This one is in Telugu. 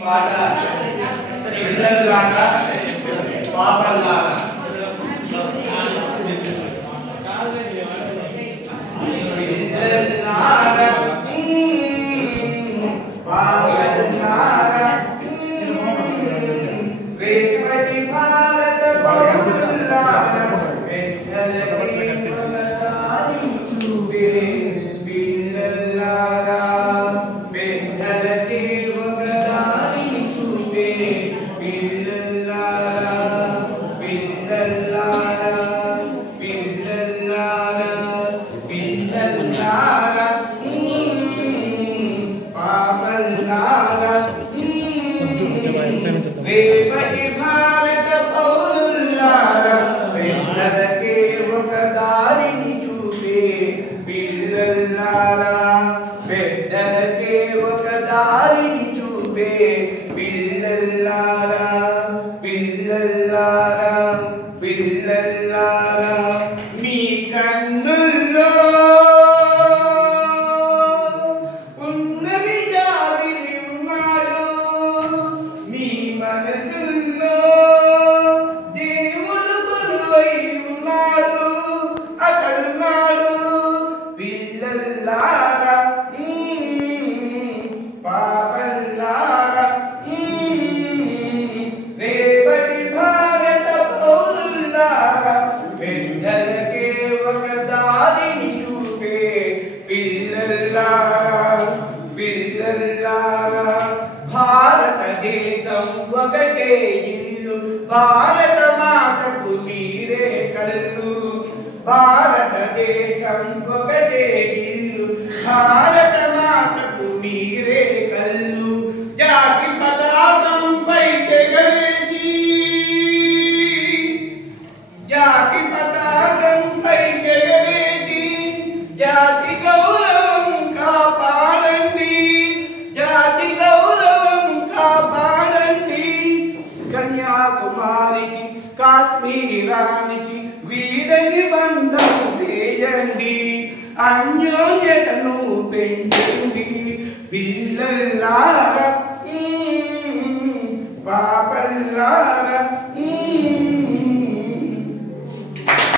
పాట పిల్లల్లారా పాపల్లారా పిల్లల్లారా పాపల్లారా రేపటి భారత పౌరులారా పెద్దలకి దారి చూపిరే పిల్లల్లారా పెద్దలకి రేపటి భారత పౌరులారా పెద్దలకే ఒక దారిని చూపే పిల్లల్లారా పెద్దలకే ఒక దారిని చూపే పిల్లల్లారా పిల్లల్లారా పిల్లల్లారా మీ కన్నుల్లో ఉన్నది జాబిలి ఉన్నాడు మీ మనసుల్లో దేవుడు కొలువై ఉన్నాడు అతడున్నాడు పిల్లల్లారా పాపల్లారా రేపటి భారత పౌరులారా పెద్దలకే ఒక దారిని చూపే పిల్లల్లారా పిల్లల్లారా భారతదేశం ఒకటే ఇల్లు భారత మాతకు మీరే కళ్ళు భారతదేశం ఒకటే ఇల్లు భారత మాతకు మీరే కళ్ళు జాతి పతాకం పైకెగరేసి జాతి పతాకం పైకెగరేసి జాతి గౌరవం కాపాడండి జాతి గౌరవం కాపాడండి కన్యాకుమారికి కాశ్మీరానికి వీడని బంధం వేయండి అన్యోన్యతను పెంచండి పిల్లల్లారా పాపల్లారా